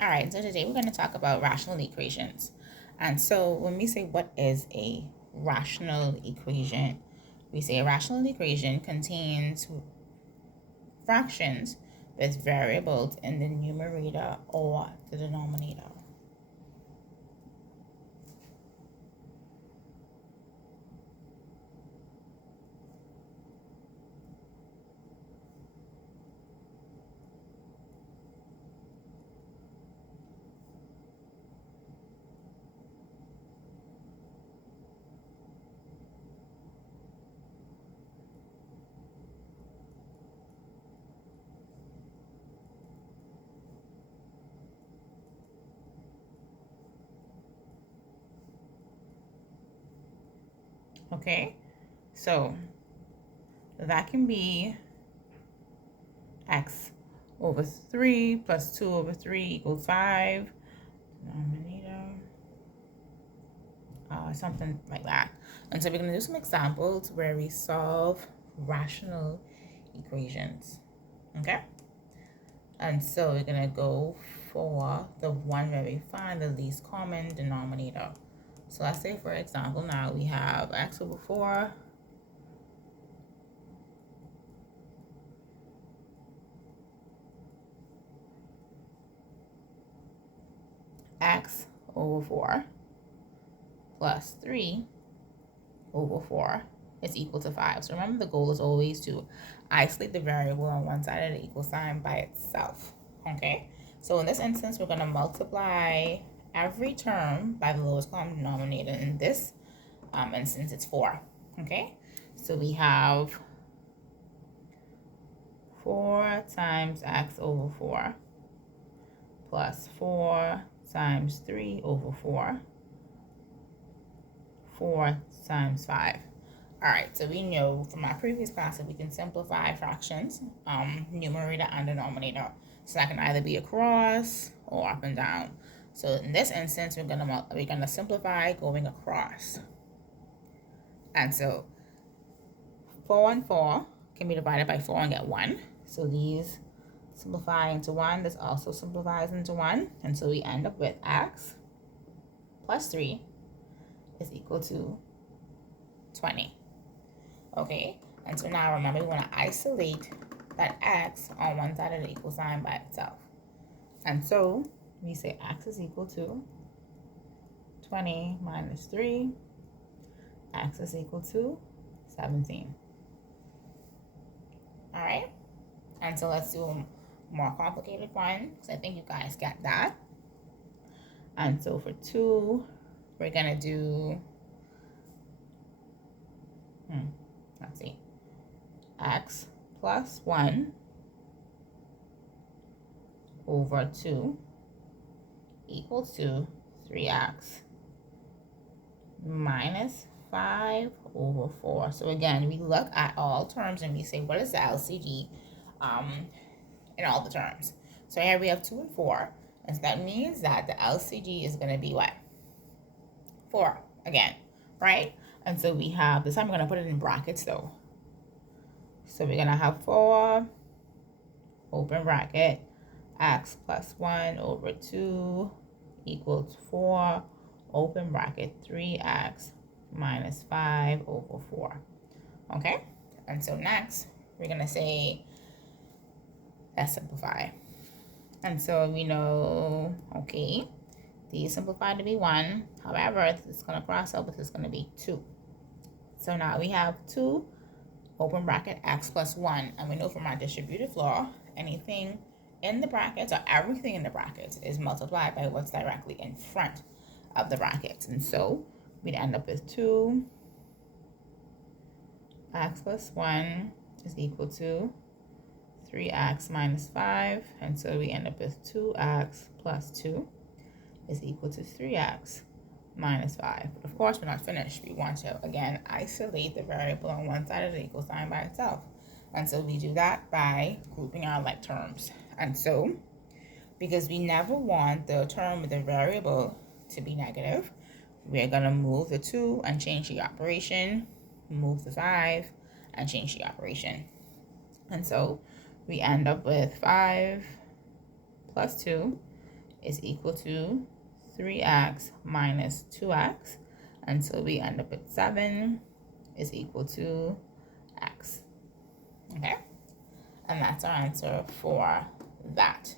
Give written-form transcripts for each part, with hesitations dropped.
All right, so today we're going to talk about rational equations. And so when we say what is a rational equation, we say a rational equation contains fractions with variables in the numerator or the denominator. Okay, so that can be x over 3 plus 2 over 3 equals 5. Denominator, something like that. And so we're going to do some examples where we solve rational equations. Okay? And so we're going to go for the one where we find the least common denominator. So let's say, for example, now we have x over 4 x over 4 plus 3 over 4 is equal to 5. So remember, the goal is always to isolate the variable on one side of the equal sign by itself. Okay, so in this instance, we're going to multiply every term by the lowest common denominator. In this instance, it's 4. Okay, so we have 4 times x over 4 plus 4 times 3 over 4, 4 times 5. All right, so we know from our previous class that we can simplify fractions, numerator and denominator. So that can either be across or up and down. So in this instance, we're gonna simplify going across. And so 4 and 4 can be divided by 4 and get 1. So these simplify into 1. This also simplifies into 1. And so we end up with x plus 3 is equal to 20. Okay, and so now remember, we want to isolate that x on one side of the equal sign by itself. And so we say x is equal to 20 minus 3. X is equal to 17. All right, and so let's do a more complicated one, because I think you guys get that. And so for 2, we're going to do, let's see, x plus 1 over 2 equals to 3x minus 5 over 4. So again, we look at all terms and we say, what is the LCD in all the terms? So here we have 2 and 4. And so that means that the LCD is going to be what? 4 again, right? And so we have, this time I'm going to put it in brackets though. So we're going to have 4, open bracket, x plus 1 over 2 equals 4, open bracket, 3x minus 5 over 4. Okay? And so next, we're going to say, let's simplify. And so we know, okay, these simplify to be 1. However, it's going to cross over, it's going to be 2. So now we have 2, open bracket, x plus 1. And we know from our distributive law, anything in the brackets or everything in the brackets is multiplied by what's directly in front of the brackets. And so we'd end up with 2 x plus 1 is equal to 3x minus 5. And so we end up with 2x plus 2 is equal to 3x minus 5. But of course, we're not finished. We want to, again, isolate the variable on one side of the equal sign by itself. And so we do that by grouping our like terms. And so, because we never want the term with the variable to be negative, we're going to move the 2 and change the operation, move the 5 and change the operation. And so we end up with 5 plus 2 is equal to 3x minus 2x until we end up at 7 is equal to x. Okay? And that's our answer for that.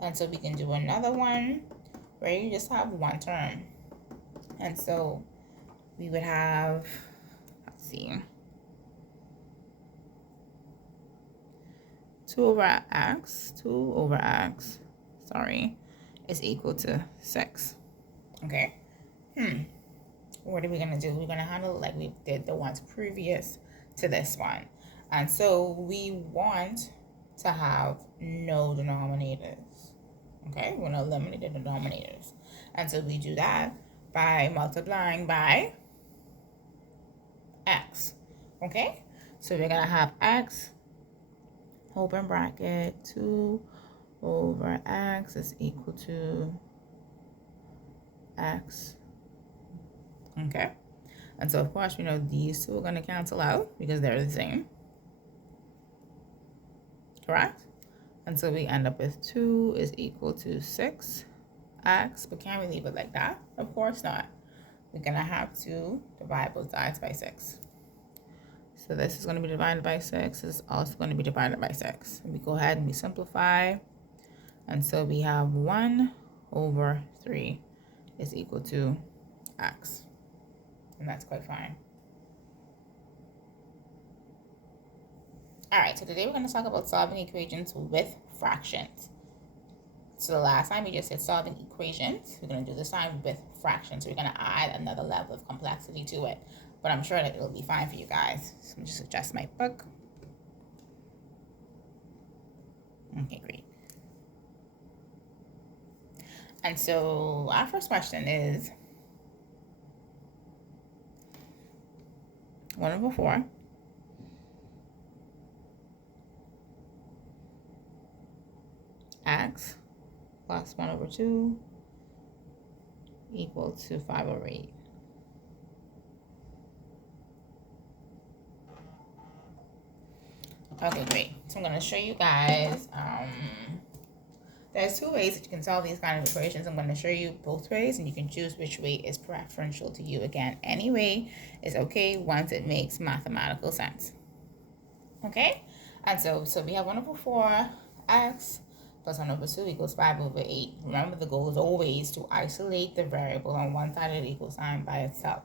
And so we can do another one where you just have one term. And so we would have, let's see, 2 over x, sorry, is equal to 6. Okay? What are we going to do? We're going to handle it like we did the ones previous to this one. And so we want to have no denominators. Okay? We're going to eliminate the denominators. And so we do that by multiplying by x. Okay? So we're going to have x, open bracket, 2 over x is equal to x. Okay? And so, of course, we know these two are going to cancel out because they're the same. Correct? And so we end up with 2 is equal to 6x. But can we leave it like that? Of course not. We're going to have to divide both sides by 6. So this is going to be divided by 6. This is also going to be divided by 6. And we go ahead and we simplify. And so we have 1 over 3 is equal to x. And that's quite fine. All right, so today we're going to talk about solving equations with fractions. So the last time we just said solving equations. We're going to do this time with fractions. So we're going to add another level of complexity to it. But I'm sure that it'll be fine for you guys. So let me just adjust my book. Okay, great. And so our first question is 1 over 4 x plus 1 over 2 equal to 5 over 8. Okay, great. So I'm going to show you guys, there's 2 ways that you can solve these kind of equations. I'm going to show you both ways, and you can choose which way is preferential to you. Again, any way is okay once it makes mathematical sense. Okay? And so we have 1 over 4 x plus 1 over 2 equals 5 over 8. Remember, the goal is always to isolate the variable on one side of the equal sign by itself.